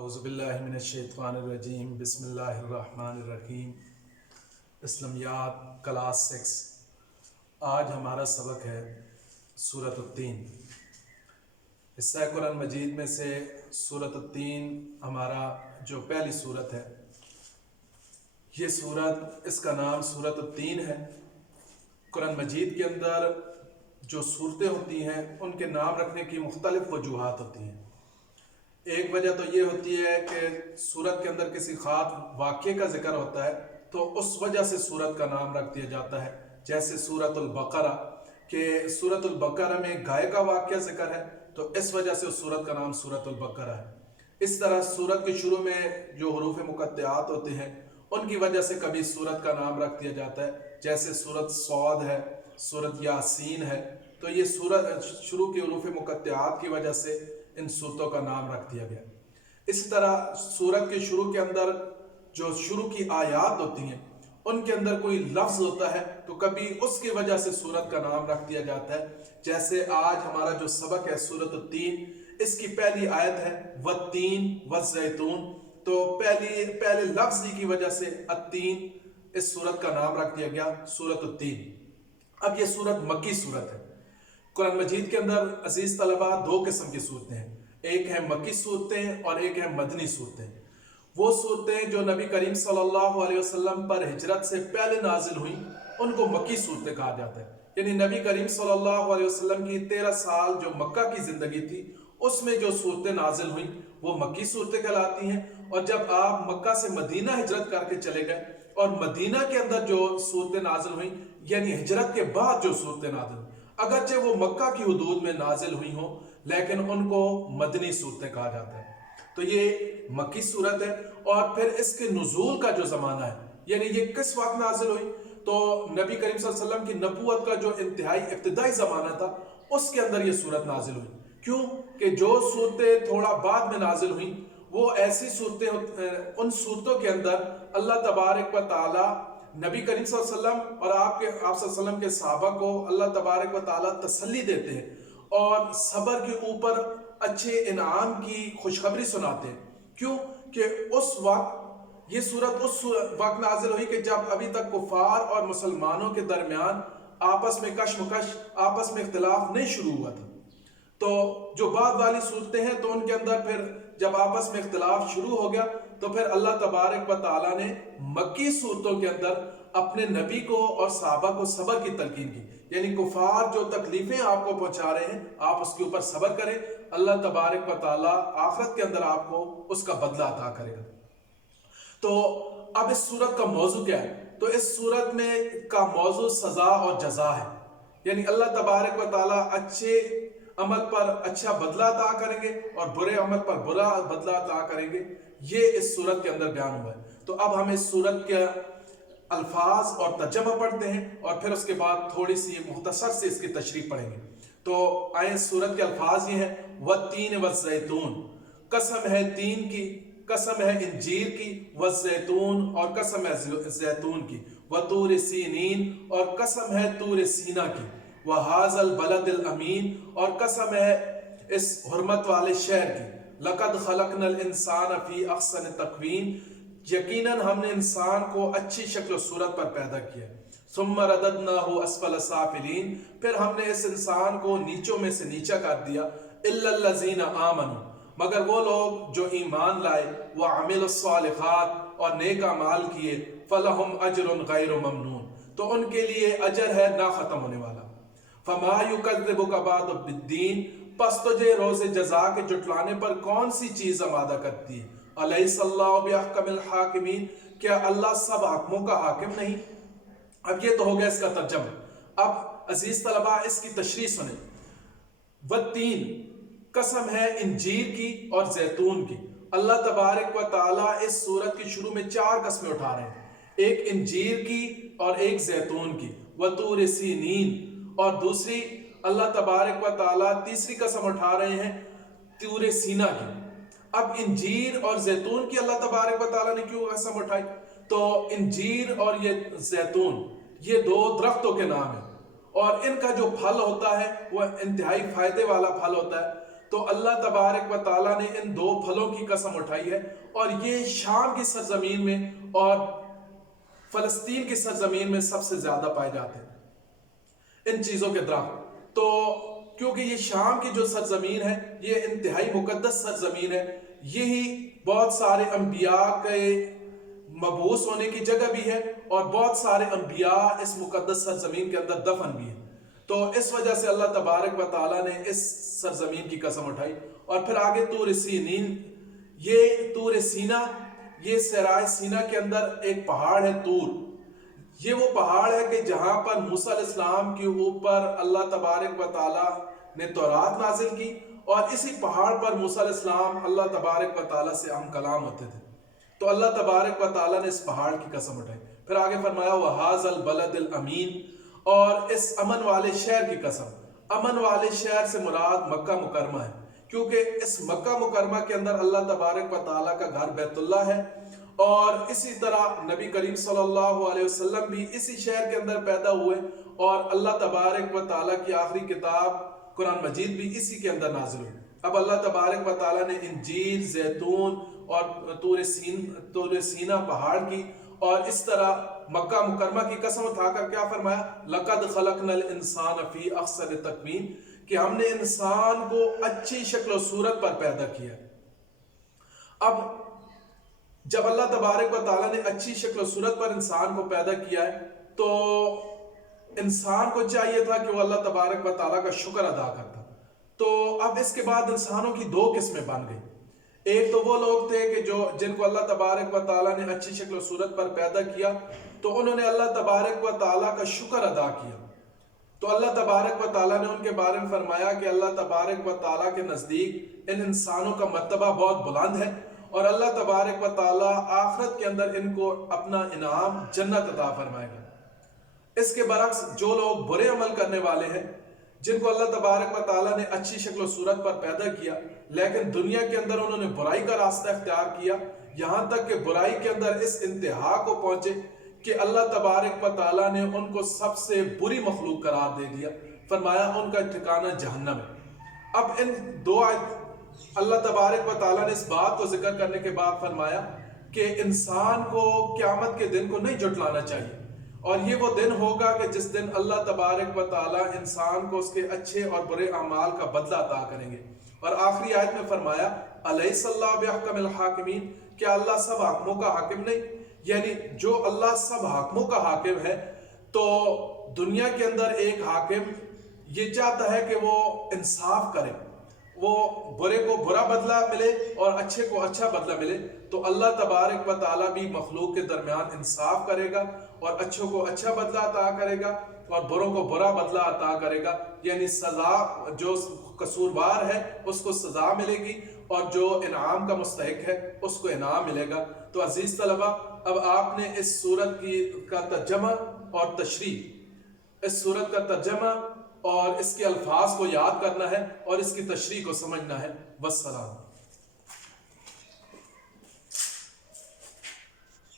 اعوذ باللہ من الشیطان الرجیم بسم اللہ الرحمن الرحیم۔ اسلامیات کلاس 6۔ آج ہمارا سبق ہے سورۃ التین۔ حصہ قرآن مجید میں سے سورۃ التین ہمارا جو پہلی سورت ہے، یہ سورت، اس کا نام سورۃ التین ہے۔ قرآن مجید کے اندر جو صورتیں ہوتی ہیں ان کے نام رکھنے کی مختلف وجوہات ہوتی ہیں۔ ایک وجہ تو یہ ہوتی ہے کہ سورت کے اندر کسی خاص واقعے کا ذکر ہوتا ہے تو اس وجہ سے سورت کا نام رکھ دیا جاتا ہے، جیسے سورۃ البقرہ، کہ سورۃ البقرہ میں گائے کا واقعہ ذکر ہے تو اس وجہ سے اس سورت کا نام سورۃ البقرہ ہے۔ اس طرح سورت کے شروع میں جو حروف مقطعات ہوتے ہیں ان کی وجہ سے کبھی سورت کا نام رکھ دیا جاتا ہے، جیسے سورۃ صاد ہے، سورۃ یاسین ہے، تو یہ سورت شروع کی حروف مقطعات کی وجہ سے ان صورتوں کا نام رکھ دیا گیا۔ اس طرح سورت کے شروع کے اندر جو شروع کی آیات ہوتی ہیں ان کے اندر کوئی لفظ ہوتا ہے تو کبھی اس کی وجہ سے سورت کا نام رکھ دیا جاتا ہے، جیسے آج ہمارا جو سبق ہے سورۃ التین، اس کی پہلی آیت ہے والتین والزیتون، تو پہلے لفظ کی وجہ سے التین اس سورت کا نام رکھ دیا گیا سورۃ التین۔ اب یہ سورت مکی سورت ہے۔ قرآن مجید کے اندر عزیز طلبہ دو قسم کی صورتیں ہیں، ایک ہے مکی صورتیں اور ایک ہے مدنی صورتیں۔ وہ صورتیں جو نبی کریم صلی اللہ علیہ وسلم پر ہجرت سے پہلے نازل ہوئیں ان کو مکی صورتیں کہا جاتا ہے، یعنی نبی کریم صلی اللہ علیہ وسلم کی 13 سال جو مکہ کی زندگی تھی اس میں جو صورتیں نازل ہوئیں وہ مکی صورتیں کہلاتی ہیں، اور جب آپ مکہ سے مدینہ ہجرت کر کے چلے گئے اور مدینہ کے اندر جو صورتیں نازل ہوئیں یعنی ہجرت کے بعد جو صورتیں نازل ہوئیں، اگرچہ وہ مکہ کی حدود میں نازل ہوئی ہوں لیکن ان کو مدنی صورتیں کہا جاتا ہے۔ تو یہ مکی صورت ہے، اور پھر اس کے نزول کا جو زمانہ ہے یعنی یہ کس وقت نازل ہوئی، تو نبی کریم صلی اللہ علیہ وسلم کی نبوت کا جو انتہائی ابتدائی زمانہ تھا اس کے اندر یہ صورت نازل ہوئی۔ کیوں کہ جو صورتیں تھوڑا بعد میں نازل ہوئیں وہ ایسی صورتیں، ان صورتوں کے اندر اللہ تبارک و تعالی نبی کریم صلی اللہ علیہ وسلم اور آپ صلی اللہ علیہ وسلم کے صحابہ کو اللہ تبارک و تعالی تسلی دیتے ہیں اور صبر کے اوپر اچھے انعام کی خوشخبری سناتے ہیں۔ کیوں کہ اس وقت یہ صورت اس وقت نازل ہوئی کہ جب ابھی تک کفار اور مسلمانوں کے درمیان آپس میں کشمکش، آپس میں اختلاف نہیں شروع ہوا تھا۔ تو جو بعد والی صورتیں ہیں تو ان کے اندر پھر جب آپس میں اختلاف شروع ہو گیا تو پھر اللہ تبارک و تعالیٰ نے مکی صورتوں کے اندر اپنے نبی کو اور صحابہ کو صبر کی تلقین کی، یعنی کفار جو تکلیفیں آپ کو پہنچا رہے ہیں آپ اس کے اوپر صبر کریں، اللہ تبارک و تعالیٰ آخرت کے اندر آپ کو اس کا بدلہ عطا کرے گا۔ تو اب اس سورت کا موضوع کیا ہے؟ تو اس سورت میں کا موضوع سزا اور جزا ہے، یعنی اللہ تبارک و تعالیٰ اچھے عمل پر اچھا بدلہ عطا کریں گے اور برے عمل پر برا بدلہ عطا کریں گے، یہ اس سورت کے اندر بیان ہوا ہے۔ تو اب ہم اس سورت کے الفاظ اور ترجمہ پڑھتے ہیں اور پھر اس کے بعد تھوڑی سی مختصر سے اس کی تشریح پڑھیں گے۔ تو آئیں، سورت کے الفاظ یہ ہیں والتین والزیتون، قسم ہے تین کی، قسم ہے انجیر کی، والزیتون اور قسم ہے زیتون کی، وطور سینین اور قسم ہے طور سینا کی، وَهَذَا الْبَلَدِ الْأَمِينَ اور قسم ہے اس حرمت والے شہر کی، لَقَدْ خَلَقْنَا الْإِنسَانَ فِي أَحْسَنِ تَقْوِيمٍ یقیناً ہم نے انسان کو اچھی شکل و صورت پر پیدا کیا، ثُمَّ رَدَدْنَاهُ أَسْفَلَ سَافِلِينَ پھر ہم نے اس انسان کو نیچوں میں سے نیچا کر دیا، إِلَّا الَّذِينَ آمَنُوا مگر وہ لوگ جو ایمان لائے، وَعَمِلُوا الصَّالِحَاتِ اور نیک اعمال کیے، فَلَهُمْ أَجْرٌ غَيْرُ مَمْنُونَ تو ان کے لیے اجر ہے نہ ختم ہونے والا۔ فَمَا يُكَذِّبُكَ بَعْدُ بِالدِّينِ پس تجھے روز جزا کے جھٹلانے پر کون سی چیز آمادہ کرتی ہے؟ أَلَيْسَ اللَّهُ بِأَحْكَمِ الْحَاكِمِينَ کیا اللہ سب حاکموں کا حاکم نہیں؟ اب یہ تو ہو گیا اس کا ترجمہ۔ اب عزیز طلبہ اس کی تشریح سنیں۔ والتین قسم ہے انجیر کی اور زیتون کی۔ اللہ تبارک و تعالیٰ اس سورت کی شروع میں 4 قسمیں اٹھا رہے ہیں، ایک انجیر کی اور ایک زیتون کی، وطور سینین اور دوسری اللہ تبارک و تعالیٰ تیسری قسم اٹھا رہے ہیں طور سینا کی۔ اب انجیر اور زیتون کی اللہ تبارک و تعالیٰ نے کیوں قسم اٹھائی؟ تو انجیر اور یہ زیتون یہ 2 درختوں کے نام ہیں اور ان کا جو پھل ہوتا ہے وہ انتہائی فائدے والا پھل ہوتا ہے۔ تو اللہ تبارک و تعالیٰ نے ان دو پھلوں کی قسم اٹھائی ہے، اور یہ شام کی سرزمین میں اور فلسطین کی سرزمین میں سب سے زیادہ پائے جاتے ہیں ان چیزوں کے درخت۔ تو کیونکہ یہ شام کی جو سرزمین ہے یہ انتہائی مقدس سرزمین ہے، یہی بہت سارے انبیاء کے مبعوث ہونے کی جگہ بھی ہے، اور بہت سارے انبیاء اس مقدس سرزمین کے اندر دفن بھی ہیں۔ تو اس وجہ سے اللہ تبارک و تعالیٰ نے اس سرزمین کی قسم اٹھائی۔ اور پھر آگے طور سینین، یہ طور سینا، یہ صحرائے سینا کے اندر ایک پہاڑ ہے طور، یہ وہ پہاڑ ہے کہ جہاں پر موسیٰ علیہ السلام کے اوپر اللہ تبارک و تعالیٰ نے تورات نازل کی، اور اسی پہاڑ پر موسیٰ علیہ السلام اللہ تبارک و تعالیٰ سے ہم کلام ہوتے تھے۔ تو اللہ تبارک و تعالیٰ نے اس پہاڑ کی قسم اٹھائی۔ پھر آگے فرمایا وَهَذَا الْبَلَدِ الْأَمِينَ، اور اس امن والے شہر کی قسم۔ امن والے شہر سے مراد مکہ مکرمہ ہے، کیونکہ اس مکہ مکرمہ کے اندر اللہ تبارک و تعالیٰ کا گھر بیت اللہ ہے، اور اسی طرح نبی کریم صلی اللہ علیہ وسلم بھی اسی شہر کے اندر پیدا ہوئے، اور اللہ تبارک و تعالیٰ کی آخری کتاب قرآن مجید بھی اسی کے اندر نازل ہوئی۔ اب اللہ تبارک و تعالیٰ نے انجیل، زیتون اور طور سینا پہاڑ کی، اور اس طرح مکہ مکرمہ کی قسم اٹھا کر کیا فرمایا؟ لَقَدْ خَلَقْنَا الْإِنسَانَ فِي أَحْسَنِ تَقْوِيمٍ، کہ ہم نے انسان کو اچھی شکل و صورت پر پیدا کیا۔ اب جب اللہ تبارک و تعالیٰ نے اچھی شکل و صورت پر انسان کو پیدا کیا ہے، تو انسان کو چاہیے تھا کہ وہ اللہ تبارک و تعالیٰ کا شکر ادا کرتا۔ تو اب اس کے بعد انسانوں کی دو قسمیں بن گئی۔ ایک تو وہ لوگ تھے کہ جن کو اللہ تبارک و تعالیٰ نے اچھی شکل و صورت پر پیدا کیا، تو انہوں نے اللہ تبارک و تعالیٰ کا شکر ادا کیا۔ تو اللہ تبارک و تعالیٰ نے ان کے بارے میں فرمایا کہ اللہ تبارک و تعالیٰ کے نزدیک ان انسانوں کا مرتبہ بہت بلند ہے، اور اللہ تبارک و تعالیٰ آخرت کے اندر ان کو اپنا انعام جنت عطا فرمائے گا۔ اس کے برعکس جو لوگ برے عمل کرنے والے ہیں، جن کو اللہ تبارک و تعالیٰ نے اچھی شکل و صورت پر پیدا کیا، لیکن دنیا کے اندر انہوں نے برائی کا راستہ اختیار کیا، یہاں تک کہ برائی کے اندر اس انتہا کو پہنچے کہ اللہ تبارک و تعالیٰ نے ان کو سب سے بری مخلوق قرار دے دیا، فرمایا ان کا ٹھکانہ جہنم ہے۔ اب ان دو آیت اللہ تبارک و تعالیٰ نے اس بات کو ذکر کرنے کے بعد فرمایا کہ انسان کو قیامت کے دن کو نہیں جھٹلانا چاہیے، اور یہ وہ دن ہوگا کہ جس دن اللہ تبارک و تعالیٰ انسان کو اس کے اچھے اور برے اعمال کا بدلہ عطا کریں گے۔ اور آخری آیت میں فرمایا الیس اللہ بأحکم الحاکمین، کیا اللہ سب حاکموں کا حاکم نہیں؟ یعنی جو اللہ سب حاکموں کا حاکم ہے، تو دنیا کے اندر ایک حاکم یہ چاہتا ہے کہ وہ انصاف کرے، وہ برے کو برا بدلہ ملے اور اچھے کو اچھا بدلہ ملے۔ تو اللہ تبارک و تعالیٰ بھی مخلوق کے درمیان انصاف کرے گا، اور اچھوں کو اچھا بدلہ عطا کرے گا اور بروں کو برا بدلہ عطا کرے گا، یعنی سزا جو قصوروار ہے اس کو سزا ملے گی، اور جو انعام کا مستحق ہے اس کو انعام ملے گا۔ تو عزیز طلبہ، اب آپ نے اس سورت کا ترجمہ اور تشریح، اس سورت کا ترجمہ اور اس کے الفاظ کو یاد کرنا ہے اور اس کی تشریح کو سمجھنا ہے۔ والسلام۔